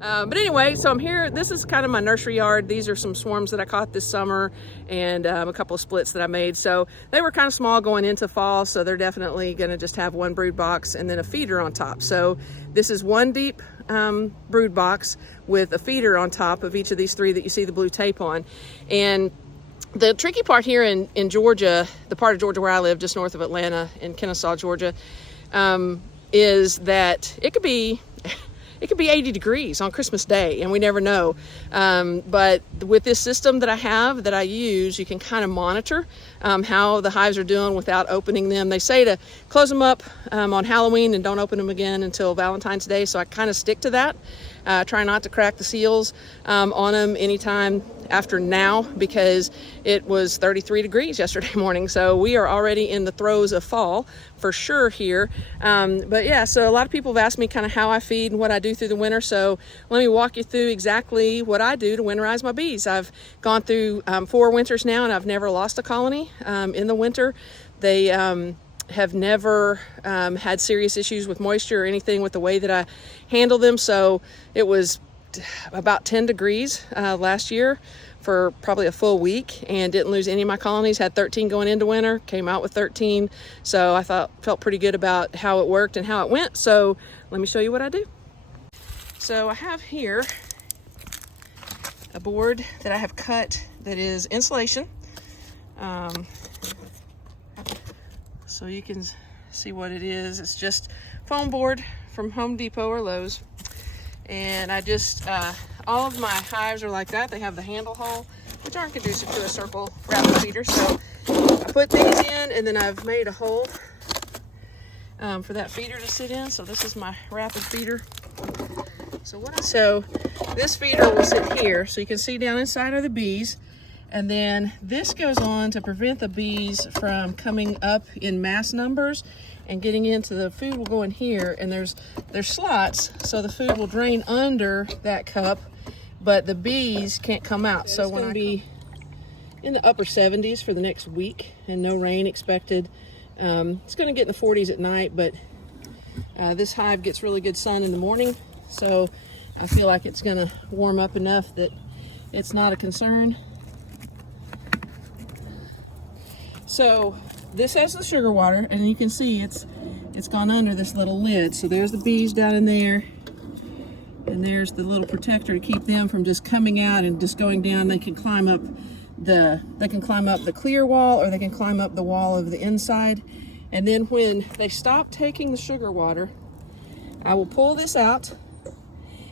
But anyway, so I'm here. This is kind of my nursery yard. These are some swarms that I caught this summer and a couple of splits that I made. So they were kind of small going into fall, so they're definitely going to just have one brood box and then a feeder on top. So this is one deep brood box with a feeder on top of each of these three that you see the blue tape on. And the tricky part here in Georgia, the part of Georgia where I live, just north of Atlanta in Kennesaw, Georgia, is that it could be 80 degrees on Christmas Day, and we never know. But with this system that I use, you can kind of monitor how the hives are doing without opening them. They say to close them up on Halloween and don't open them again until Valentine's Day, so I kind of stick to that. Try not to crack the seals on them anytime after now, because it was 33 degrees yesterday morning, so we are already in the throes of fall for sure here. But yeah, so a lot of people have asked me kind of how I feed and what I do through the winter, so let me walk you through exactly what I do to winterize my bees. I've gone through 4 winters now, and I've never lost a colony in the winter. They have never had serious issues with moisture or anything with the way that I handle them. So it was about 10 degrees last year for probably a full week and didn't lose any of my colonies. Had 13 going into winter, came out with 13. So I felt pretty good about how it worked and how it went. So let me show you what I do. So I have here a board that I have cut that is insulation. So you can see what it is. It's just foam board from Home Depot or Lowe's. And I just, all of my hives are like that. They have the handle hole, which aren't conducive to a circle rapid feeder. So I put these in, and then I've made a hole for that feeder to sit in. So this is my rapid feeder. So this feeder will sit here. So you can see down inside are the bees. And then this goes on to prevent the bees from coming up in mass numbers and getting into the food. Will go in here, and there's slots, so the food will drain under that cup, but the bees can't come out. So when I be in the upper 70s for the next week and no rain expected. It's going to get in the 40s at night, but this hive gets really good sun in the morning, so I feel like it's going to warm up enough that it's not a concern. So this has the sugar water, and you can see it's gone under this little lid. So there's the bees down in there, and there's the little protector to keep them from just coming out and just going down. They can climb up the clear wall, or they can climb up the wall of the inside. And then when they stop taking the sugar water, I will pull this out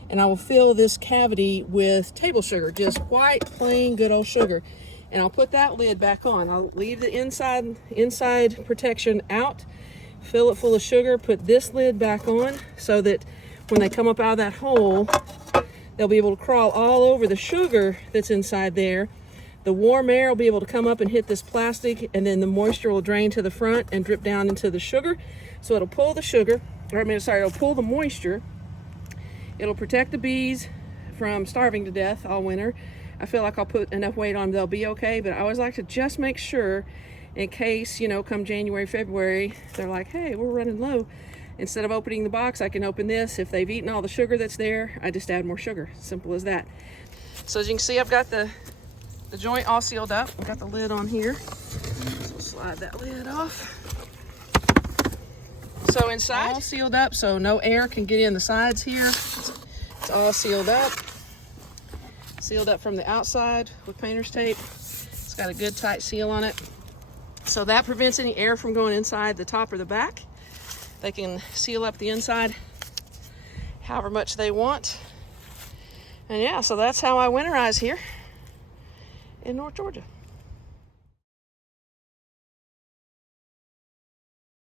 and I will fill this cavity with table sugar, just white, plain, good old sugar. And I'll put that lid back on. I'll leave the inside protection out, fill it full of sugar, put this lid back on so that when they come up out of that hole, they'll be able to crawl all over the sugar that's inside there. The warm air will be able to come up and hit this plastic, and then the moisture will drain to the front and drip down into the sugar. So it'll pull the sugar, it'll pull the moisture. It'll protect the bees from starving to death all winter. I feel like I'll put enough weight on them, they'll be okay, but I always like to just make sure in case, come January, February, they're like, hey, we're running low. Instead of opening the box, I can open this. If they've eaten all the sugar that's there, I just add more sugar. Simple as that. So as you can see, I've got the joint all sealed up. I've got the lid on here. So we'll slide that lid off. So inside, all sealed up, so no air can get in the sides here. It's all sealed up. Sealed up from the outside with painter's tape. It's got a good tight seal on it. So that prevents any air from going inside the top or the back. They can seal up the inside however much they want. And yeah, so that's how I winterize here in North Georgia.